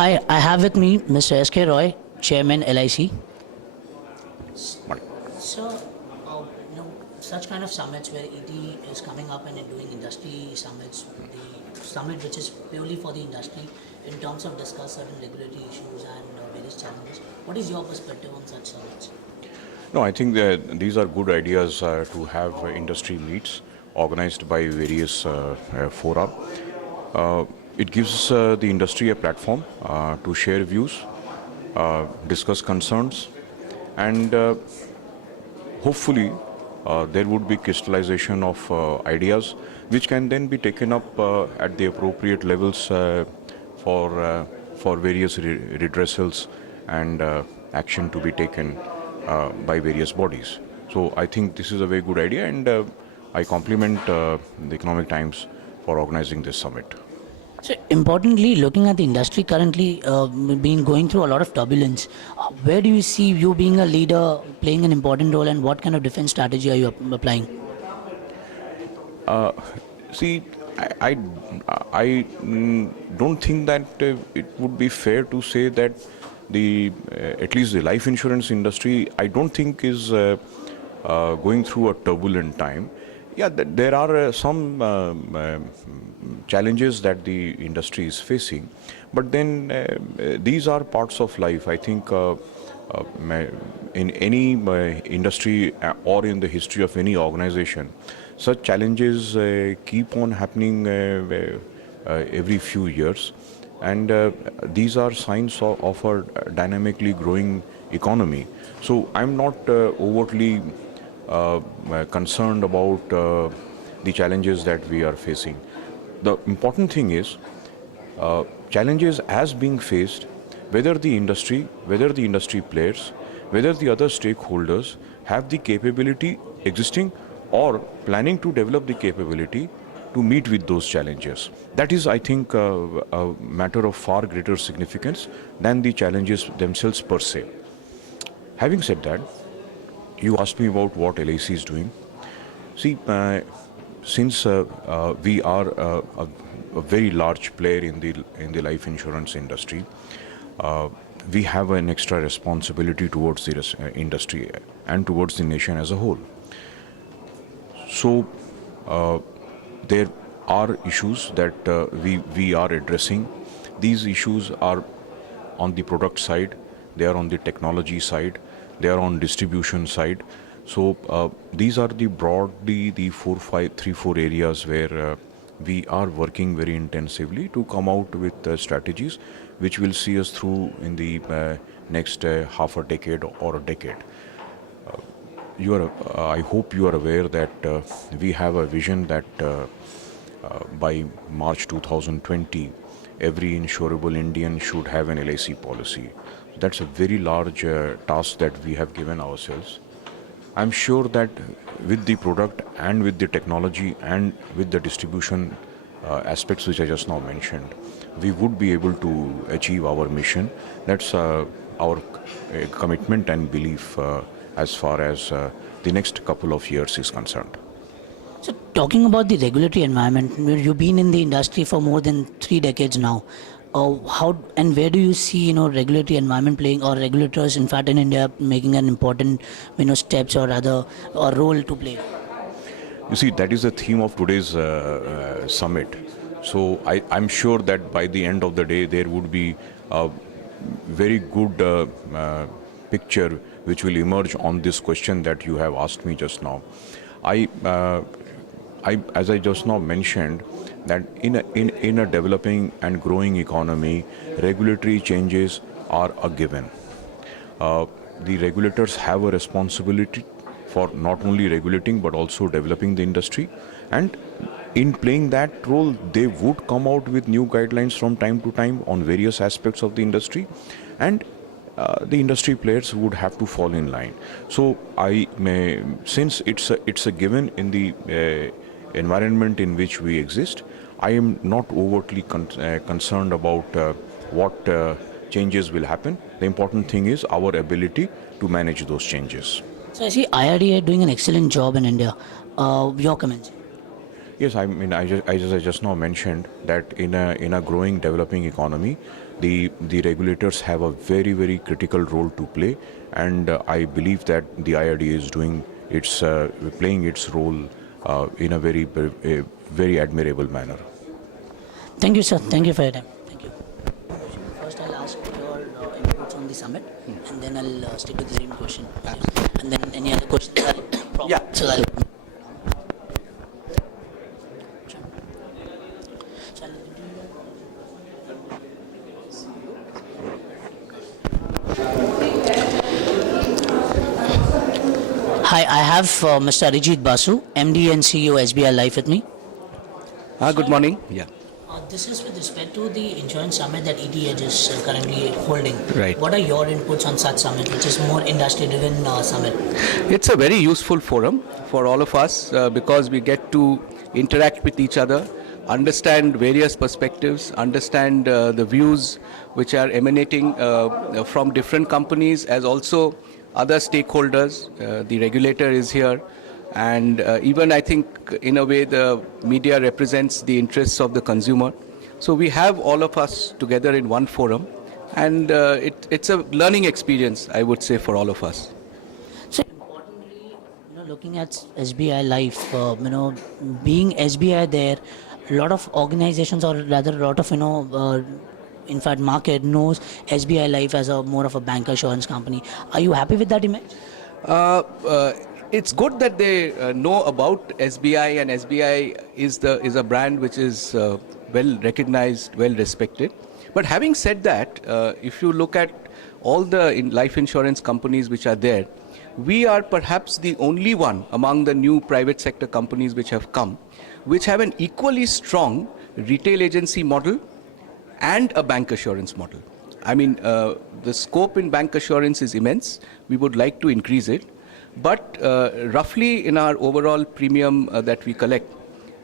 Hi, I have with me Mr. S.K. Roy, Chairman LIC. So, such kind of summits where ET is coming up and doing industry summits, the summit which is purely for the industry in terms of discuss certain regulatory issues and various challenges. What is your perspective on such summits? No, I think that these are good ideas to have industry meets organized by various fora. It gives the industry a platform to share views, discuss concerns, and hopefully there would be crystallization of ideas which can then be taken up at the appropriate levels for various redressals and action to be taken by various bodies. So I think this is a very good idea, and I compliment the Economic Times for organizing this summit. So importantly, looking at the industry currently being going through a lot of turbulence, where do you see you being a leader playing an important role, and what kind of defense strategy are you applying? See, I don't think that it would be fair to say that the at least the life insurance industry, I don't think is going through a turbulent time. Yeah, there are some challenges that the industry is facing, but then these are parts of life. I think in any industry or in the history of any organization, such challenges keep on happening every few years, and these are signs of a dynamically growing economy. So I'm not overtly concerned about the challenges that we are facing. The important thing is challenges as being faced, whether the industry players, whether the other stakeholders have the capability existing or planning to develop the capability to meet with those challenges. That is, I think, a matter of far greater significance than the challenges themselves per se. Having said that, you asked me about what LIC is doing. See, since we are a very large player in the life insurance industry, we have an extra responsibility towards the industry and towards the nation as a whole. So there are issues that we are addressing. These issues are on the product side, they are on the technology side, they are on distribution side. So these are broadly the three, four areas where we are working very intensively to come out with strategies which will see us through in the next half a decade or a decade. I hope you are aware that we have a vision that by March 2020, every insurable Indian should have an LIC policy. That's a very large task that we have given ourselves. I'm sure that with the product and with the technology and with the distribution aspects which I just now mentioned, we would be able to achieve our mission. That's our commitment and belief as far as the next couple of years is concerned. So talking about the regulatory environment, you've been in the industry for more than 3 decades now. How and where do you see regulatory environment playing, or regulators in fact in India making an important steps or rather a role to play? You see, that is the theme of today's summit. So I'm sure that by the end of the day there would be a very good picture which will emerge on this question that you have asked me just now. As I just now mentioned, that in a developing and growing economy, regulatory changes are a given. The regulators have a responsibility for not only regulating but also developing the industry, and in playing that role, they would come out with new guidelines from time to time on various aspects of the industry, and the industry players would have to fall in line. So since it's a given in the environment in which we exist, I am not overtly concerned about what changes will happen. The important thing is our ability to manage those changes. So I see IRDA doing an excellent job in India. Your comments? Yes, I mean, I just now mentioned that in a growing, developing economy, the regulators have a very critical role to play, and I believe that the IRD is doing its playing its role in a very admirable manner. Thank you, sir. Thank you for your time. Thank you. First, I'll ask your inputs on the summit, and then I'll stick with the same question. And then any other questions? Yeah. So I'll. Hi, I have Mr. Arijit Basu, MD and CEO SBI Life with me. Good morning. Yeah. This is with respect to the insurance summit that ETH is currently holding. Right. What are your inputs on such summit, which is more industry-driven summit? It's a very useful forum for all of us because we get to interact with each other, understand various perspectives, understand the views which are emanating from different companies as also other stakeholders. The regulator is here. And even I think in a way the media represents the interests of the consumer. So we have all of us together in one forum, and it's a learning experience, I would say, for all of us. So importantly, looking at SBI Life, being SBI there, a lot of organizations, or rather a lot of in fact market knows SBI Life as a more of a bank assurance company. Are you happy with that image? It's good that they know about SBI, and SBI is a brand which is well recognized, well respected. But having said that, if you look at all the life insurance companies which are there, we are perhaps the only one among the new private sector companies which have come, which have an equally strong retail agency model and a bank assurance model. I mean, the scope in bank assurance is immense. We would like to increase it. But roughly in our overall premium that we collect,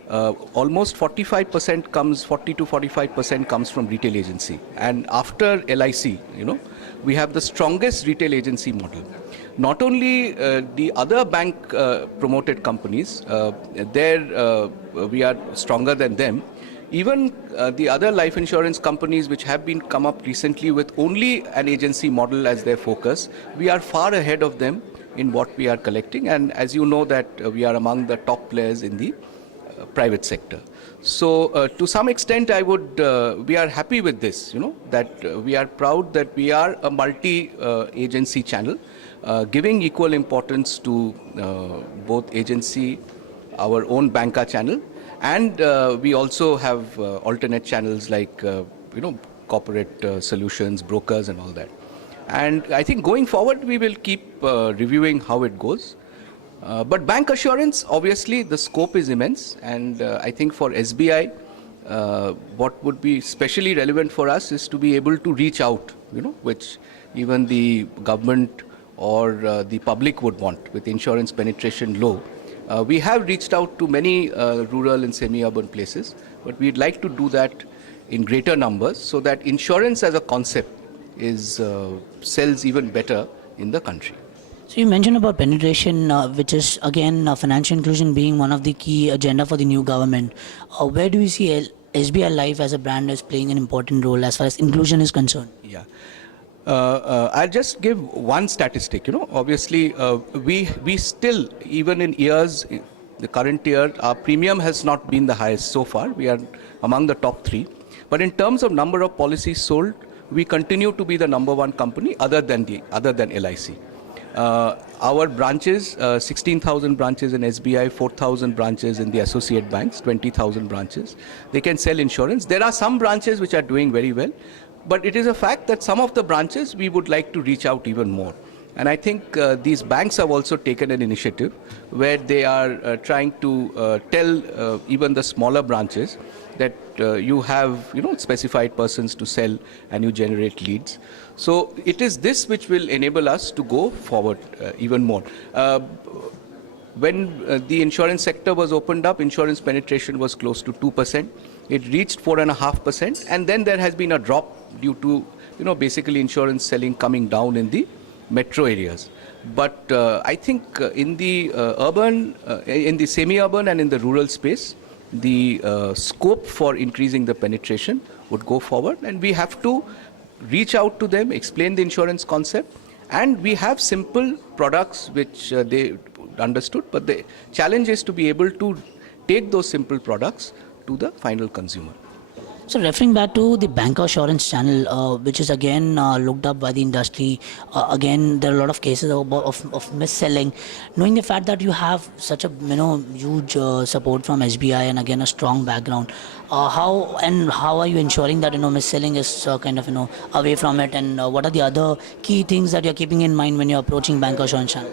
almost 40 to 45% comes from retail agency. And after LIC, we have the strongest retail agency model. Not only the other bank promoted companies, there we are stronger than them. Even the other life insurance companies which have been come up recently with only an agency model as their focus, we are far ahead of them in what we are collecting, and as you know that we are among the top players in the private sector. So to some extent we are happy with this, that we are proud that we are a multi-agency channel, giving equal importance to both agency, our own banca channel, and we also have alternate channels like corporate solutions, brokers and all that. And I think going forward, we will keep reviewing how it goes. But bank assurance, obviously, the scope is immense. And I think for SBI, what would be especially relevant for us is to be able to reach out, which even the government or the public would want with insurance penetration low. We have reached out to many rural and semi-urban places, but we'd like to do that in greater numbers so that insurance as a concept sells even better in the country. So you mentioned about penetration, which is again financial inclusion being one of the key agenda for the new government. Where do you see SBI Life as a brand as playing an important role as far as inclusion is concerned? Yeah. I'll just give one statistic. Obviously, we still, even in years, the current year, our premium has not been the highest so far. We are among the top 3. But in terms of number of policies sold, we continue to be the number 1 company other than LIC. Our branches, 16,000 branches in SBI, 4,000 branches in the associate banks, 20,000 branches. They can sell insurance. There are some branches which are doing very well, but it is a fact that some of the branches we would like to reach out even more. And I think these banks have also taken an initiative where they are trying to tell even the smaller branches that you have specified persons to sell and you generate leads. So it is this which will enable us to go forward even more. When the insurance sector was opened up, insurance penetration was close to 2%. It reached 4.5%, and then there has been a drop due to basically insurance selling coming down in the metro areas. But I think in the urban, in the semi-urban and in the rural space, the scope for increasing the penetration would go forward. And we have to reach out to them, explain the insurance concept, and we have simple products which they understood, but the challenge is to be able to take those simple products to the final consumer. So referring back to the bank assurance channel, which is again looked up by the industry, again there are a lot of cases of mis-selling. Knowing the fact that you have such a huge support from SBI and again a strong background, how are you ensuring that mis-selling is kind of away from it, and what are the other key things that you're keeping in mind when you're approaching bank assurance channel?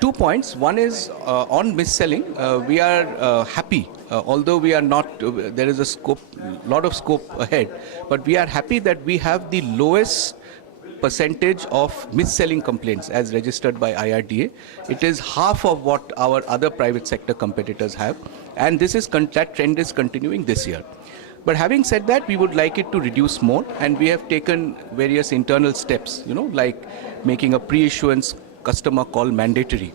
2 points. One is on mis-selling. We are happy, although we are not. There is a lot of scope ahead, but we are happy that we have the lowest percentage of mis-selling complaints as registered by IRDA. It is half of what our other private sector competitors have, and that trend is continuing this year. But having said that, we would like it to reduce more, and we have taken various internal steps, like making a pre-issuance customer call mandatory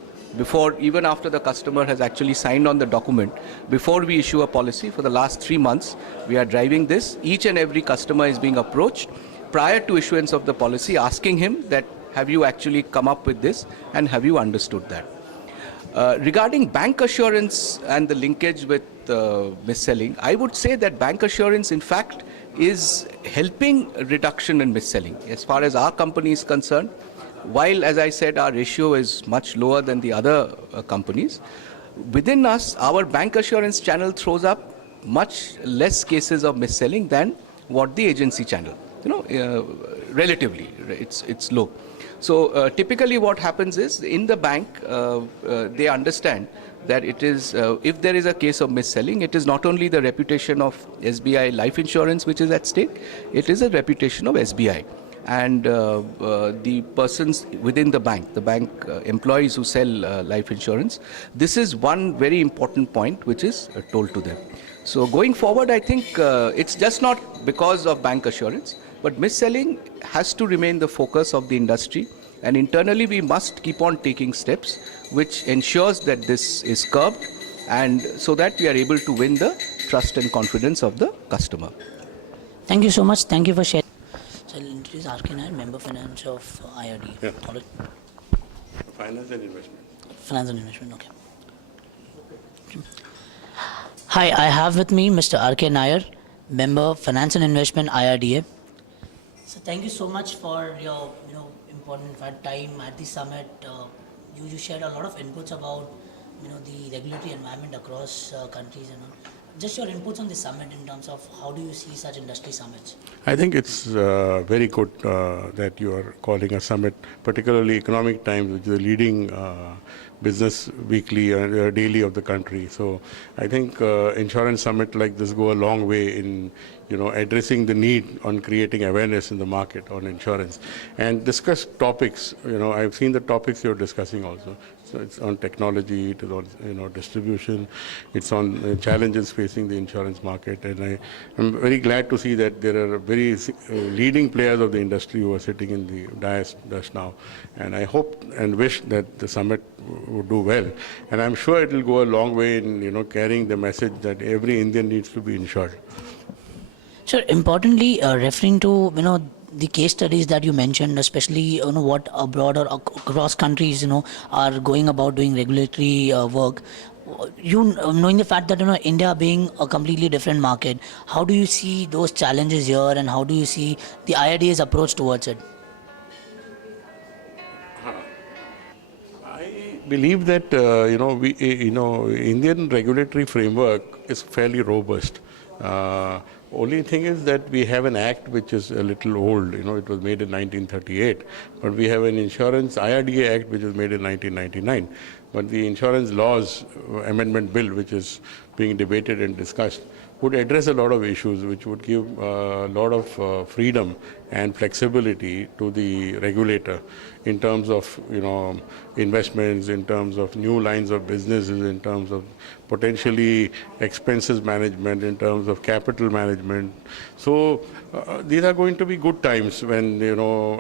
even after the customer has actually signed on the document. Before we issue a policy, for the last 3 months we are driving this. Each and every customer is being approached prior to issuance of the policy, asking him that have you actually come up with this and have you understood that. Regarding bank assurance and the linkage with mis-selling, I would say that bank assurance in fact is helping reduction in mis-selling as far as our company is concerned. While, as I said, our ratio is much lower than the other companies, within us, our bank assurance channel throws up much less cases of mis-selling than what the agency channel. Relatively, it's low. So typically what happens is, in the bank, they understand that it is, if there is a case of mis-selling, it is not only the reputation of SBI Life Insurance which is at stake, it is a reputation of SBI. And the persons within the bank employees who sell life insurance, this is one very important point which is told to them. So going forward, I think it's just not because of bank assurance, but mis-selling has to remain the focus of the industry, and internally we must keep on taking steps which ensures that this is curbed, and so that we are able to win the trust and confidence of the customer. Thank you so much. Thank you for sharing. So I'll introduce R.K. Nair, Member Finance of IRD. Yeah. All right. Finance and investment. Finance and investment, okay. Hi, I have with me Mr. R.K. Nair, Member Finance and Investment, IRDA. So thank you so much for your important time at the summit. You shared a lot of inputs about the regulatory environment across countries and all. Just your inputs on the summit in terms of how do you see such industry summits? I think it's very good that you are calling a summit, particularly Economic Times, which is the leading business weekly or daily of the country. So I think insurance summit like this go a long way in addressing the need on creating awareness in the market on insurance and discuss topics. I've seen the topics you're discussing also. So it's on technology, it is on distribution, it's on challenges facing the insurance market, and I am very glad to see that there are very leading players of the industry who are sitting in the dais just now, and I hope and wish that the summit would do well, and I'm sure it will go a long way in carrying the message that every Indian needs to be insured. Sure. Importantly, referring to the case studies that you mentioned, especially what abroad or across countries are going about doing regulatory work. Knowing the fact that India being a completely different market, how do you see those challenges here, and how do you see the IRDA's approach towards it? I believe that Indian regulatory framework is fairly robust. Only thing is that we have an act which is a little old. It was made in 1938, but we have an insurance IRDA Act which was made in 1999. But the insurance laws amendment bill, which is being debated and discussed, would address a lot of issues, which would give a lot of freedom and flexibility to the regulator in terms of investments, in terms of new lines of businesses, in terms of potentially expenses management, in terms of capital management. So these are going to be good times when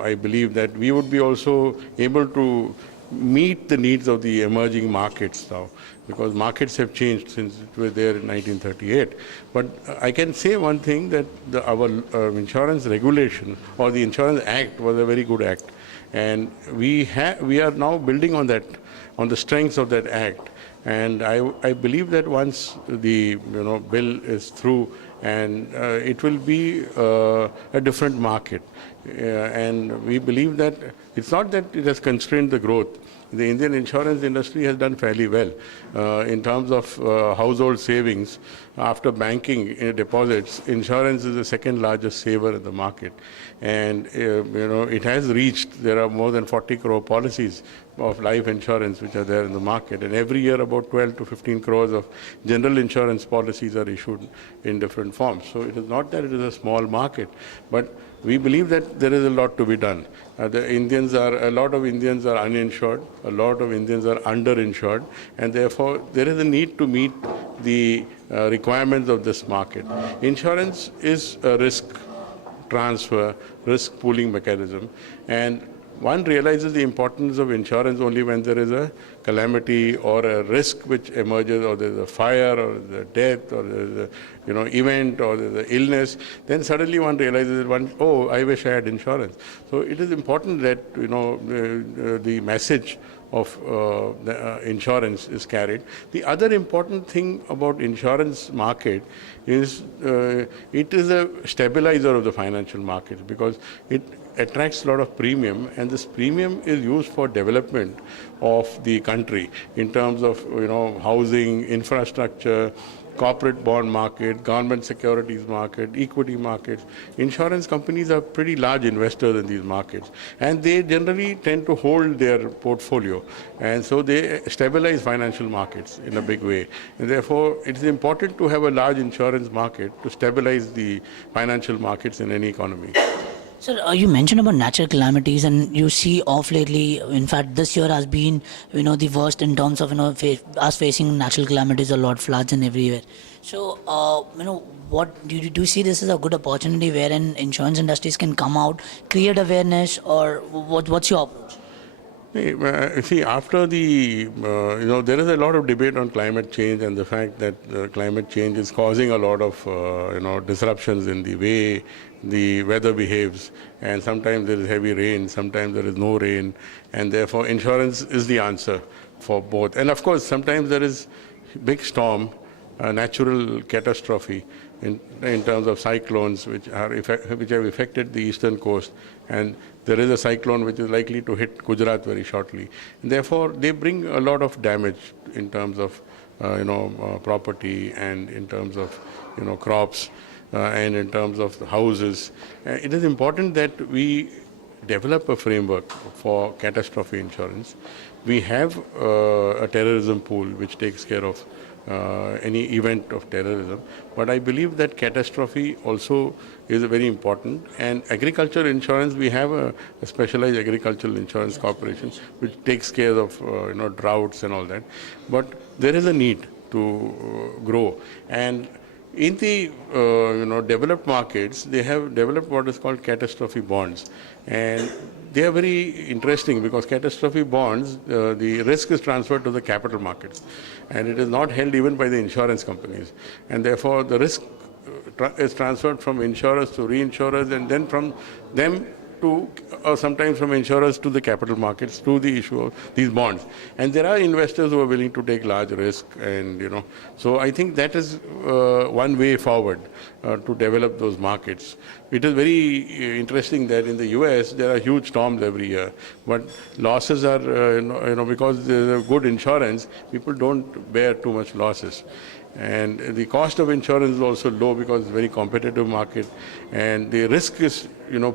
I believe that we would be also able to meet the needs of the emerging markets now, because markets have changed since it was there in 1938. But I can say one thing, that our insurance regulation or the Insurance Act was a very good act, and we are now building on that, on the strengths of that act. And I believe that once the bill is through, and it will be a different market. And we believe that it's not that it has constrained the growth. The Indian insurance industry has done fairly well in terms of household savings. After banking deposits, insurance is the second largest saver in the market, and it has reached. There are more than 40 crore policies of life insurance which are there in the market, and every year about 12 to 15 crores of general insurance policies are issued in different forms. So it is not that it is a small market, but we believe that there is a lot to be done. A lot of Indians are uninsured, a lot of Indians are underinsured, and therefore there is a need to meet the requirements of this market. Insurance is a risk transfer, risk pooling mechanism, and one realizes the importance of insurance only when there is a calamity or a risk which emerges, or there's a fire, or there's a death, or there's a event, or there's an illness. Then suddenly one realizes that oh, I wish I had insurance. So it is important that the message of insurance is carried. The other important thing about insurance market is it is a stabilizer of the financial markets, because it attracts a lot of premium, and this premium is used for development of the country in terms of housing, infrastructure, corporate bond market, government securities market, equity markets. Insurance companies are pretty large investors in these markets, and they generally tend to hold their portfolio, and so they stabilize financial markets in a big way. And therefore, it is important to have a large insurance market to stabilize the financial markets in any economy. Sir, you mentioned about natural calamities, and you see off lately, in fact, this year has been, the worst in terms of, us facing natural calamities a lot, floods and everywhere. So, what do you see this as a good opportunity wherein insurance industries can come out, create awareness, or what's your approach? See, after the, there is a lot of debate on climate change and the fact that climate change is causing a lot of, disruptions in the way the weather behaves. And sometimes there is heavy rain, sometimes there is no rain. And therefore, insurance is the answer for both. And of course, sometimes there is big storm, natural catastrophe in terms of cyclones which have affected the eastern coast, and there is a cyclone which is likely to hit Gujarat very shortly. And therefore, they bring a lot of damage in terms of property, and in terms of crops, and in terms of the houses. It is important that we develop a framework for catastrophe insurance. We have a terrorism pool which takes care of any event of terrorism, but I believe that catastrophe also is very important. And agriculture insurance, we have a specialized agricultural insurance corporation which takes care of droughts and all that. But there is a need to grow, and in the developed markets, they have developed what is called catastrophe bonds, and they are very interesting because catastrophe bonds, the risk is transferred to the capital markets, and it is not held even by the insurance companies, and therefore the risk is transferred from insurers to reinsurers, and then from them to, or sometimes from insurers to the capital markets, to the issue of these bonds. And there are investors who are willing to take large risk, and so I think that is one way forward to develop those markets. It is very interesting that in the US there are huge storms every year, but losses are, because there is good insurance, people don't bear too much losses. And the cost of insurance is also low because it's a very competitive market, and the risk is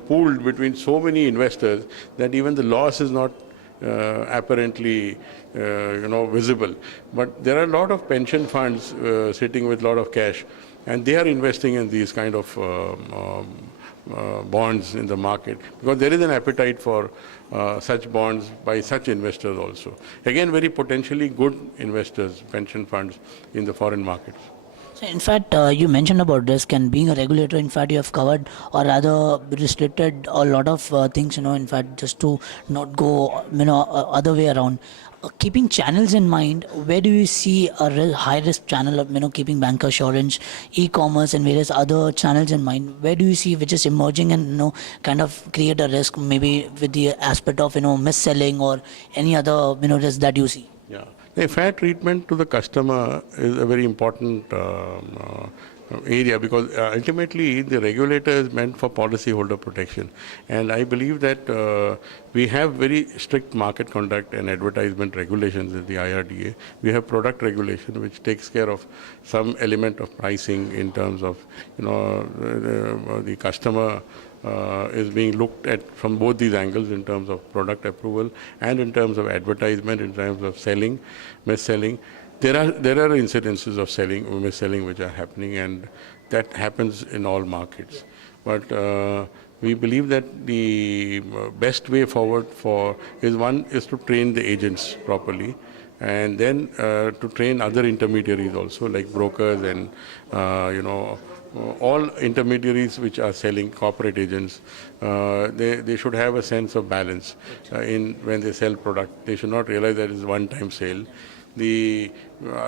pooled between so many investors that even the loss is not apparently visible. But there are a lot of pension funds sitting with a lot of cash, and they are investing in these kind of bonds in the market because there is an appetite for such bonds by such investors also. Again, very potentially good investors, pension funds in the foreign markets. So in fact, you mentioned about risk, and being a regulator, in fact, you have covered or rather restricted a lot of things, in fact, just to not go, other way around. Keeping channels in mind, where do you see a high risk channel of, keeping bank assurance, e-commerce, and various other channels in mind? Where do you see which is emerging and, kind of create a risk, maybe with the aspect of, mis-selling or any other, risk that you see? Yeah. A fair treatment to the customer is a very important area, because ultimately the regulator is meant for policyholder protection. And I believe that we have very strict market conduct and advertisement regulations in the IRDA. We have product regulation which takes care of some element of pricing in terms of, the customer is being looked at from both these angles, in terms of product approval and in terms of advertisement, in terms of selling, mis-selling. There are incidences of selling or mis-selling which are happening, and that happens in all markets. But we believe that the best way forward is to train the agents properly, and then to train other intermediaries also, like brokers and all intermediaries which are selling, corporate agents. They should have a sense of balance in when they sell product. They should not realize that it's one-time sale. The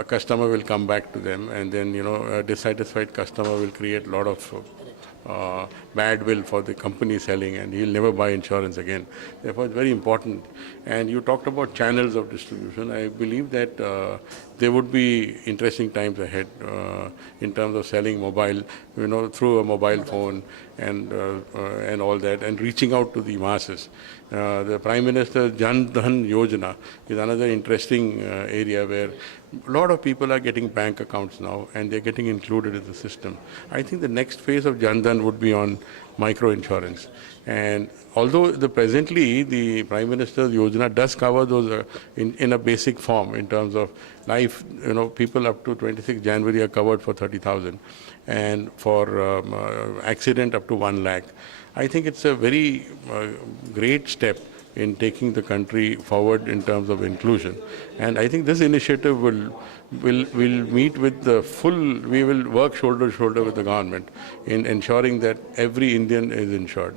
customer will come back to them, and then a dissatisfied customer will create a lot of bad will for the company selling, and he'll never buy insurance again. Therefore, it's very important. And you talked about channels of distribution. I believe that there would be interesting times ahead in terms of selling mobile, through a mobile phone and all that, and reaching out to the masses. The Prime Minister's Jan Dhan Yojana is another interesting area where a lot of people are getting bank accounts now, and they're getting included in the system. I think the next phase of Jan Dhan would be on micro insurance. And although presently the Prime Minister's Yojana does cover those in a basic form in terms of life, people up to 26 January are covered for 30,000, and for accident up to 1 lakh. I think it's a very great step in taking the country forward in terms of inclusion. And I think this initiative will meet with we will work shoulder to shoulder with the government in ensuring that every Indian is insured.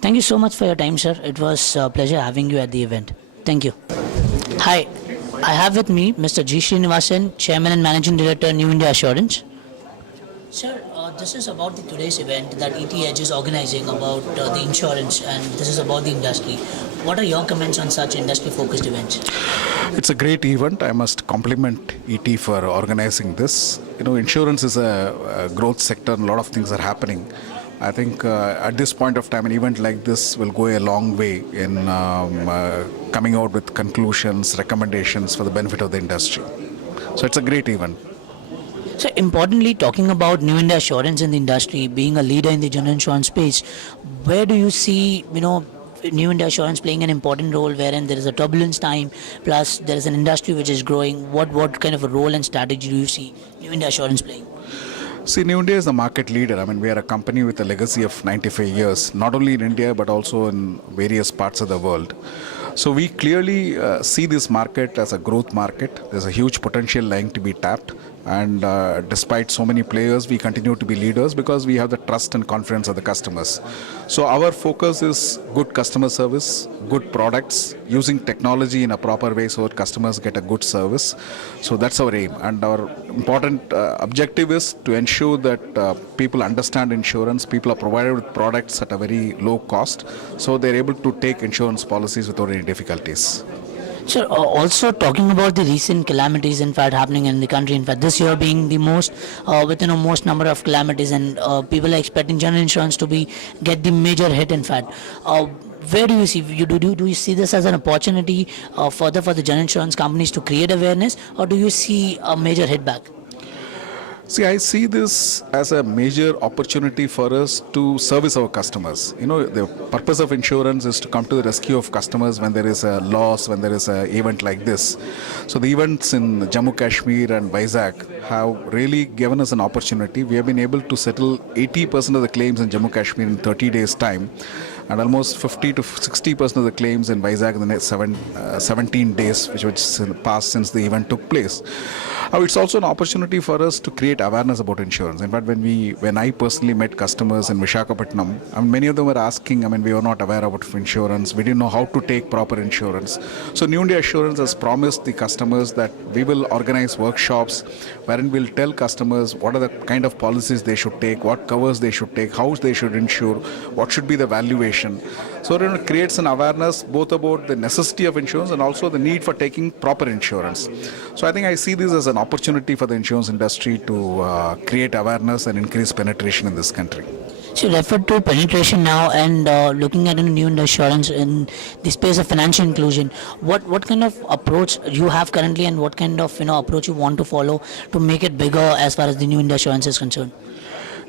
Thank you so much for your time, sir. It was a pleasure having you at the event. Thank you. Hi, I have with me Mr. G. Srinivasan, Chairman and Managing Director, New India Assurance. Sir, this is about today's event that ET Edge is organizing about the insurance, and this is about the industry. What are your comments on such industry-focused events? It's a great event. I must compliment ET for organizing this. Insurance is a growth sector, and a lot of things are happening. I think at this point of time, an event like this will go a long way in coming out with conclusions, recommendations for the benefit of the industry. So it's a great event. So importantly, talking about New India Assurance in the industry, being a leader in the general insurance space, where do you see, New India Assurance playing an important role wherein there is a turbulence time, plus there is an industry which is growing? What kind of a role and strategy do you see New India Assurance playing? See, New India is the market leader. We are a company with a legacy of 95 years, not only in India, but also in various parts of the world. So we clearly see this market as a growth market. There's a huge potential lying to be tapped. And despite so many players, we continue to be leaders because we have the trust and confidence of the customers. So our focus is good customer service, good products, using technology in a proper way so that customers get a good service. So that's our aim. And our important objective is to ensure that people understand insurance, people are provided with products at a very low cost, so they're able to take insurance policies without any difficulties. Sir, also talking about the recent calamities, in fact, happening in the country, in fact, this year being the most, most number of calamities, and people are expecting general insurance to get the major hit, in fact. Where do you see, do you see this as an opportunity further for the general insurance companies to create awareness, or do you see a major hit back? See, I see this as a major opportunity for us to service our customers. The purpose of insurance is to come to the rescue of customers when there is a loss, when there is an event like this. So the events in Jammu Kashmir and Vizag have really given us an opportunity. We have been able to settle 80% of the claims in Jammu Kashmir in 30 days' time. and almost 50 to 60% of the claims in Vizag in the next 17 days, which was passed since the event took place. It's also an opportunity for us to create awareness about insurance. In fact, when I personally met customers in Visakhapatnam, many of them were asking, we were not aware about insurance, we didn't know how to take proper insurance. So New India Assurance has promised the customers that we will organize workshops wherein we'll tell customers what are the kind of policies they should take, what covers they should take, how they should insure, what should be the valuation. So it creates an awareness both about the necessity of insurance and also the need for taking proper insurance. So I think I see this as an opportunity for the insurance industry to create awareness and increase penetration in this country. So you referred to penetration now and looking at new insurance in the space of financial inclusion. What kind of approach you have currently, and what kind of approach you want to follow to make it bigger as far as the new insurance is concerned?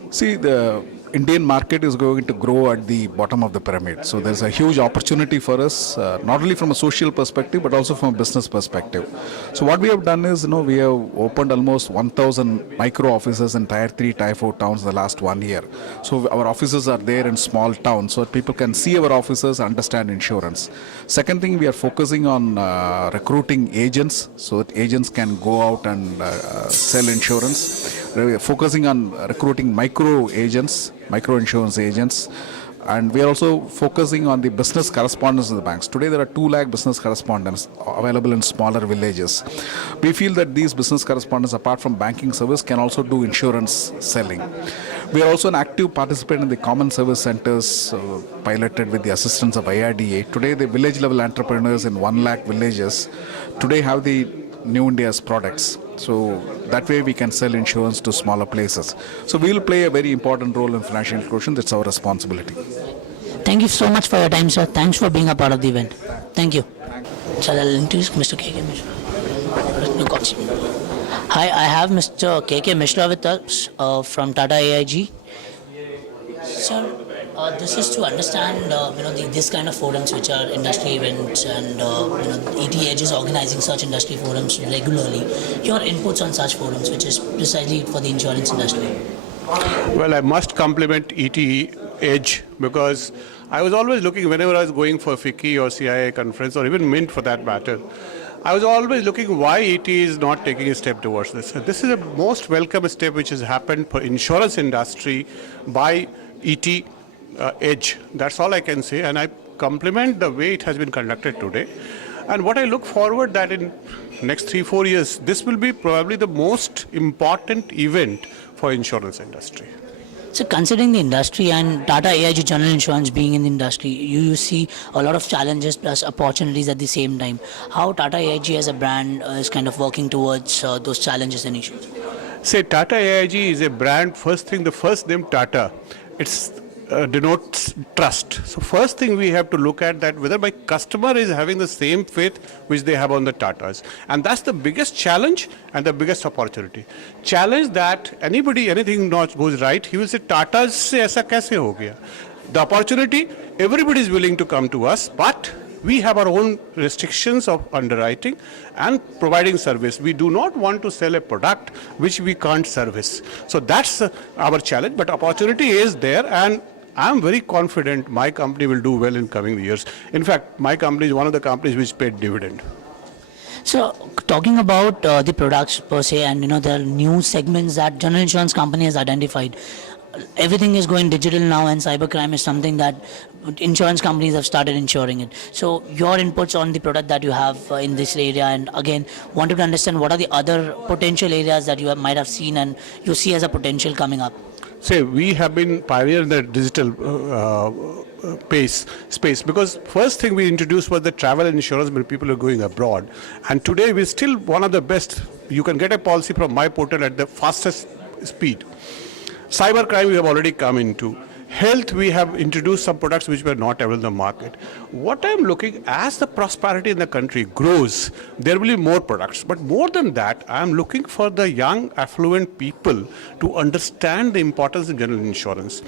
See, the Indian market is going to grow at the bottom of the pyramid. So there's a huge opportunity for us, not only from a social perspective, but also from a business perspective. So what we have done is, we have opened almost 1,000 micro offices in Tier 3, Tier 4 towns in the last 1 year. So our offices are there in small towns so that people can see our offices, understand insurance. Second thing, we are focusing on recruiting agents so that agents can go out and sell insurance. We are focusing on recruiting micro insurance agents, and we are also focusing on the business correspondents of the banks. Today there are 2 lakh business correspondents available in smaller villages. We feel that these business correspondents, apart from banking service, can also do insurance selling. We are also an active participant in the common service centers piloted with the assistance of IRDA. Today the village level entrepreneurs in 1 lakh villages today have the New India's products. So that way we can sell insurance to smaller places. So we will play a very important role in financial inclusion. That's our responsibility. Thank you so much for your time, sir. Thanks for being a part of the event. Thank you. Shall I introduce Mr. KK Mishra? Hi, I have Mr. KK Mishra with us from Tata AIG. Sir, this is to understand, this kind of forums which are industry events, and ETH is organizing such industry forums regularly. Your inputs on such forums, which is precisely for the insurance industry. Well, I must compliment ET Edge, because I was always looking, whenever I was going for FICCI or CIA conference, or even Mint for that matter, I was always looking why ET is not taking a step towards this. This is a most welcome step which has happened for insurance industry by ET Edge. That's all I can say, and I compliment the way it has been conducted today. And what I look forward that in next 3-4 years, this will be probably the most important event for insurance industry. So considering the industry and Tata AIG General Insurance being in the industry, you see a lot of challenges plus opportunities at the same time. How Tata AIG as a brand is kind of working towards those challenges and issues? Say Tata AIG is a brand, the first name Tata, it's denotes trust. So first thing we have to look at that whether my customer is having the same faith which they have on the Tatas. And that's the biggest challenge and the biggest opportunity. Challenge that anything not goes right, he will say Tatas se aisa kaise ho gaya. The opportunity, everybody is willing to come to us, but we have our own restrictions of underwriting and providing service. We do not want to sell a product which we can't service. So that's our challenge, but opportunity is there, and I'm very confident my company will do well in coming years. In fact, my company is one of the companies which paid dividend. So talking about the products per se, and there are new segments that General Insurance Company has identified. Everything is going digital now, and cybercrime is something that insurance companies have started insuring it. So your inputs on the product that you have in this area, and again wanted to understand what are the other potential areas that you might have seen and you see as a potential coming up. Say we have been pioneer in the digital space, because first thing we introduced was the travel insurance when people are going abroad, and today we're still one of the best. You can get a policy from my portal at the fastest speed. Cybercrime we have already come into. Health, we have introduced some products which were not available in the market. What I'm looking, as the prosperity in the country grows, there will be more products. But more than that, I'm looking for the young, affluent people to understand the importance of general insurance.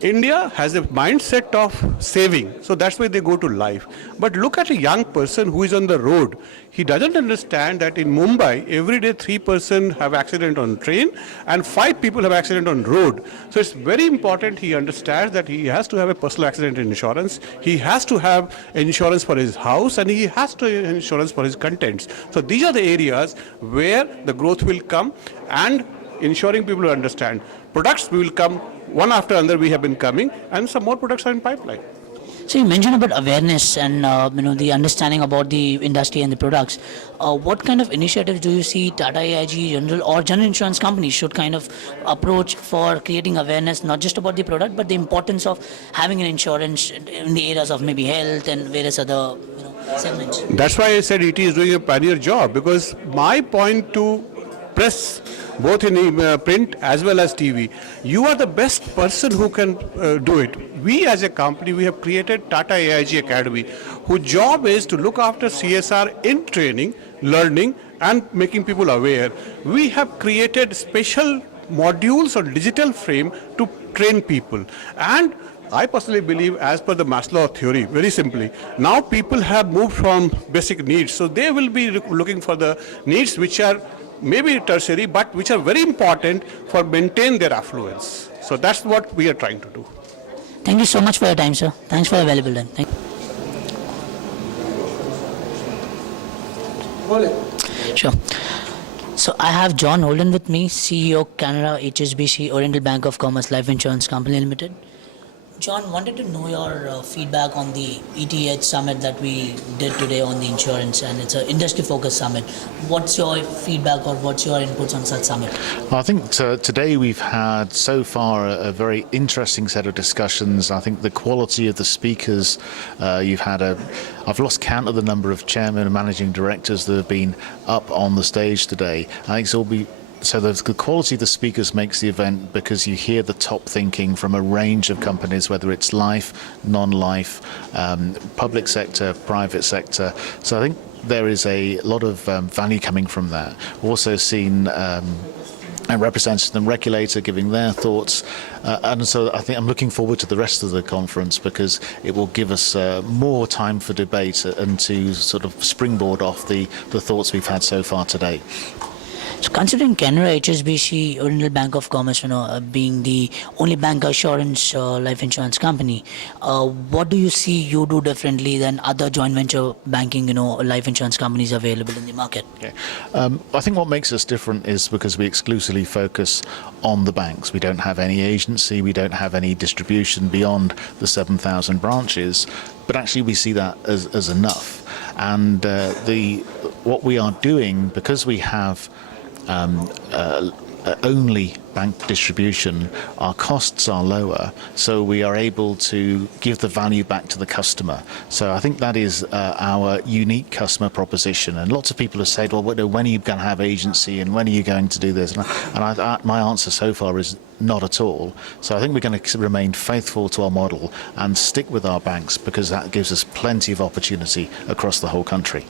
India has a mindset of saving, so that's why they go to life. But look at a young person who is on the road. He doesn't understand that in Mumbai, every day 3% have accident on train and 5 people have accident on road. So it's very important he understands that he has to have a personal accident insurance, he has to have insurance for his house, and he has to have insurance for his contents. So these are the areas where the growth will come, and ensuring people understand. Products will come one after another, we have been coming, and some more products are in pipeline. So you mentioned about awareness and the understanding about the industry and the products. What kind of initiatives do you see Tata AIG General or general insurance companies should kind of approach for creating awareness, not just about the product, but the importance of having an insurance in the areas of maybe health and various other segments? That's why I said ET is doing a pioneer job, because my point to press, both in print as well as TV, you are the best person who can do it. We as a company, we have created Tata AIG Academy, whose job is to look after CSR in training, learning, and making people aware. We have created special modules on digital frame to train people. And I personally believe, as per the Maslow theory, very simply, now people have moved from basic needs, so they will be looking for the needs which are maybe tertiary, but which are very important for maintain their affluence. So that's what we are trying to do. Thank you so much for your time, sir. Thanks for your valuable time. Thank you. Sure. So I have John Holden with me, CEO Canara HSBC Oriental Bank of Commerce Life Insurance Company Limited. John, wanted to know your feedback on the ETH summit that we did today on the insurance, and it's an industry-focused summit. What's your feedback or what's your inputs on such summit? I think today we've had so far a very interesting set of discussions. I think the quality of the speakers, I've lost count of the number of chairmen and managing directors that have been up on the stage today. I think so the quality of the speakers makes the event, because you hear the top thinking from a range of companies, whether it's life, non-life, public sector, private sector. So I think there is a lot of value coming from that. We've also seen a representative from the regulator giving their thoughts, and so I think I'm looking forward to the rest of the conference, because it will give us more time for debate and to sort of springboard off the thoughts we've had so far today. So considering Canara HSBC Oriental Bank of Commerce, being the only bank assurance life insurance company, what do you see you do differently than other joint venture banking, life insurance companies available in the market? Okay. I think what makes us different is because we exclusively focus on the banks. We don't have any agency, we don't have any distribution beyond the 7,000 branches, but actually we see that as enough. And what we are doing, because we have only bank distribution, our costs are lower, so we are able to give the value back to the customer. So I think that is our unique customer proposition. And lots of people have said, well, when are you going to have agency and when are you going to do this? And my answer so far is not at all. So I think we're going to remain faithful to our model and stick with our banks, because that gives us plenty of opportunity across the whole country.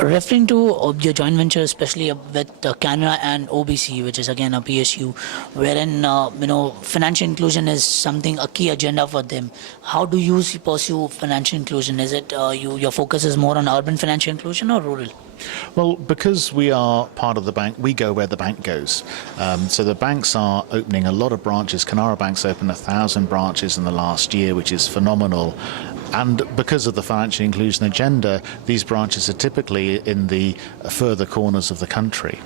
Referring to your joint venture, especially with Canara and OBC, which is again a PSU, wherein financial inclusion is a key agenda for them. How do you pursue financial inclusion? Is it your focus is more on urban financial inclusion or rural? Well, because we are part of the bank, we go where the bank goes. So the banks are opening a lot of branches. Canara Bank's opened 1,000 branches in the last year, which is phenomenal. And because of the financial inclusion agenda, these branches are typically in the further corners of the country.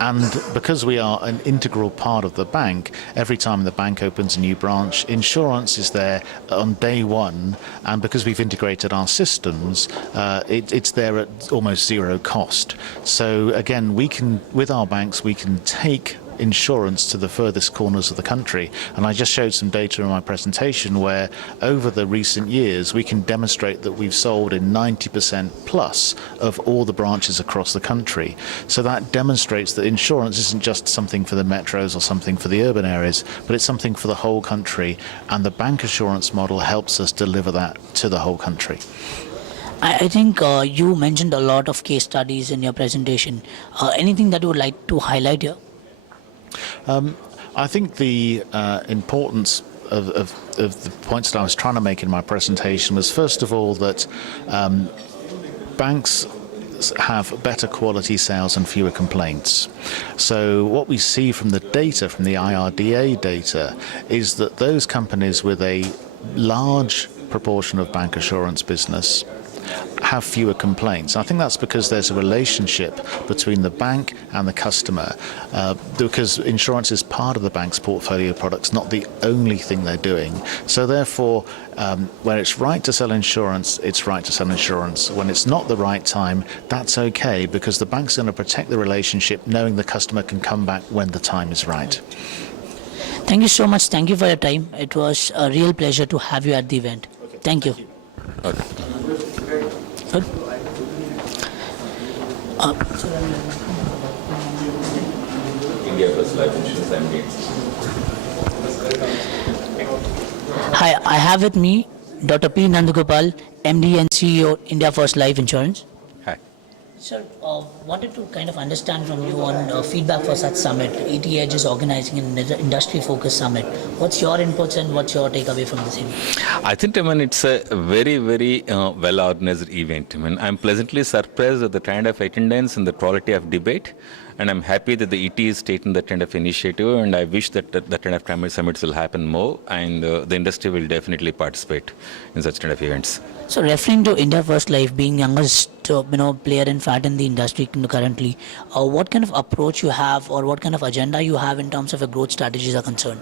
And because we are an integral part of the bank, every time the bank opens a new branch, insurance is there on day one, and because we've integrated our systems, it's there at almost zero cost. So again, with our banks, we can take insurance to the furthest corners of the country. And I just showed some data in my presentation where over the recent years we can demonstrate that we've sold in 90% plus of all the branches across the country. So that demonstrates that insurance isn't just something for the metros or something for the urban areas, but it's something for the whole country, and the bank assurance model helps us deliver that to the whole country. I think you mentioned a lot of case studies in your presentation. Anything that you would like to highlight here? I think the importance of the points that I was trying to make in my presentation was, first of all, that banks have better quality sales and fewer complaints. So what we see from the data, from the IRDA data, is that those companies with a large proportion of bank assurance business have fewer complaints. I think that's because there's a relationship between the bank and the customer, because insurance is part of the bank's portfolio of products, not the only thing they're doing. So therefore, when it's right to sell insurance, it's right to sell insurance. When it's not the right time, that's okay, because the bank's going to protect the relationship, knowing the customer can come back when the time is right. Thank you so much. Thank you for your time. It was a real pleasure to have you at the event. Thank you. Okay. Good. India First Life Insurance MD. Hi, I have with me Dr. P. Nandagopal, MD and CEO, India First Life Insurance. Hi. Sir, wanted to kind of understand from you on feedback for such summit. ET Edge is organizing an industry-focused summit. What's your inputs and what's your takeaway from this event? I think, it's a very, very well-organized event. I'm pleasantly surprised at the kind of attendance and the quality of debate. And I'm happy that the ET is taking that kind of initiative, and I wish that that kind of climate summits will happen more, and the industry will definitely participate in such kind of events. So, referring to India First Life being youngest, player in fact in the industry currently, what kind of approach you have, or what kind of agenda you have in terms of your growth strategies are concerned?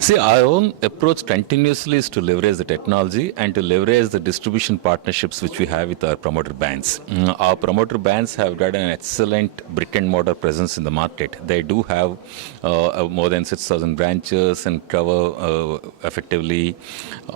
See, our own approach continuously is to leverage the technology and to leverage the distribution partnerships which we have with our promoter banks. Our promoter banks have got an excellent brick and mortar presence in the market. They do have more than 6,000 branches and cover effectively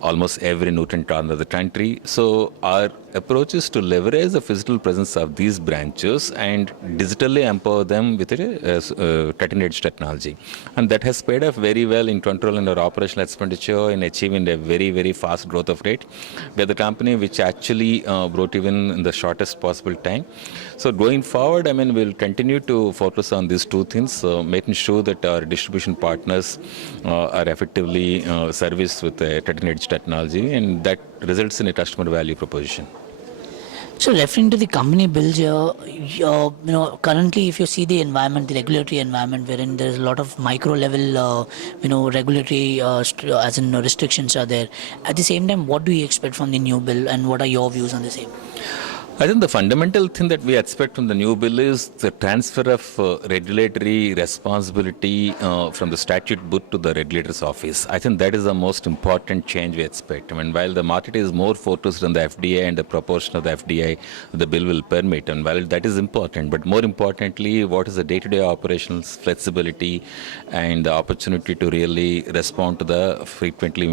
almost every nook and corner of the country. So our approach is to leverage the physical presence of these branches and digitally empower them with a cutting-edge technology. And that has paid off very well in controlling our operational expenditure, in achieving a very, very fast growth of rate. We are the company which actually broke even in the shortest possible time. So going forward, we'll continue to focus on these two things, making sure that our distribution partners are effectively serviced with a cutting-edge technology, and that results in a customer value proposition. So, referring to the company bills here, currently, if you see the environment, the regulatory environment, wherein there is a lot of micro level, regulatory, as in restrictions are there. At the same time, what do you expect from the new bill, and what are your views on the same? I think the fundamental thing that we expect from the new bill is the transfer of regulatory responsibility from the statute book to the regulator's office. I think that is the most important change we expect. While the market is more focused on the FDI and the proportion of the FDI the bill will permit, and while that is important, but more importantly, what is the day-to-day operational flexibility and the opportunity to really respond to the frequently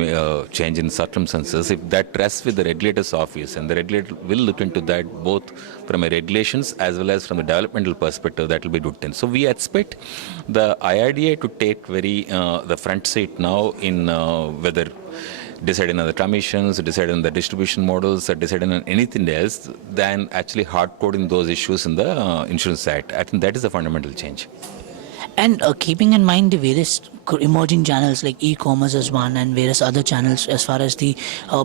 changing circumstances, if that rests with the regulator's office, and the regulator will look into that both from a regulations as well as from a developmental perspective, that will be good thing. So we expect the IRDA to take the front seat now in whether deciding on the commissions, deciding on the distribution models, or deciding on anything else than actually hard coding those issues in the Insurance Act. I think that is a fundamental change. And keeping in mind the various emerging channels like e-commerce as one and various other channels as far as the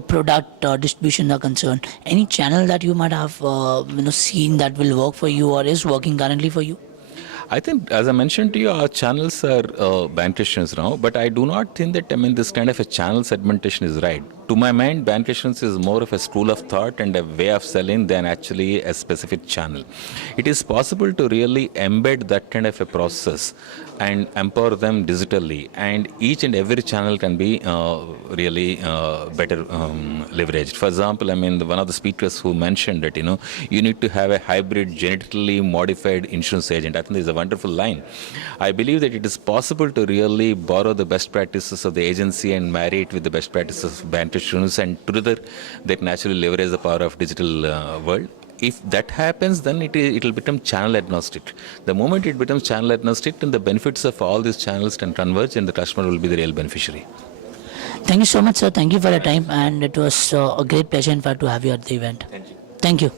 product distribution are concerned, any channel that you might have seen that will work for you or is working currently for you? I think, as I mentioned to you, our channels are bancassurance now, but I do not think that this kind of a channel segmentation is right. To my mind, bancassurance is more of a school of thought and a way of selling than actually a specific channel. It is possible to really embed that kind of a process and empower them digitally, and each and every channel can be really better leveraged. For example, one of the speakers who mentioned that you need to have a hybrid genetically modified insurance agent. I think this is a wonderful line. I believe that it is possible to really borrow the best practices of the agency and marry it with the best practices of bancassurance, and together they can actually leverage the power of digital world. If that happens, then it will become channel agnostic. The moment it becomes channel agnostic, then the benefits of all these channels can converge and the customer will be the real beneficiary. Thank you so much, sir. Thank you for your time, and it was a great pleasure, in fact, to have you at the event. Thank you.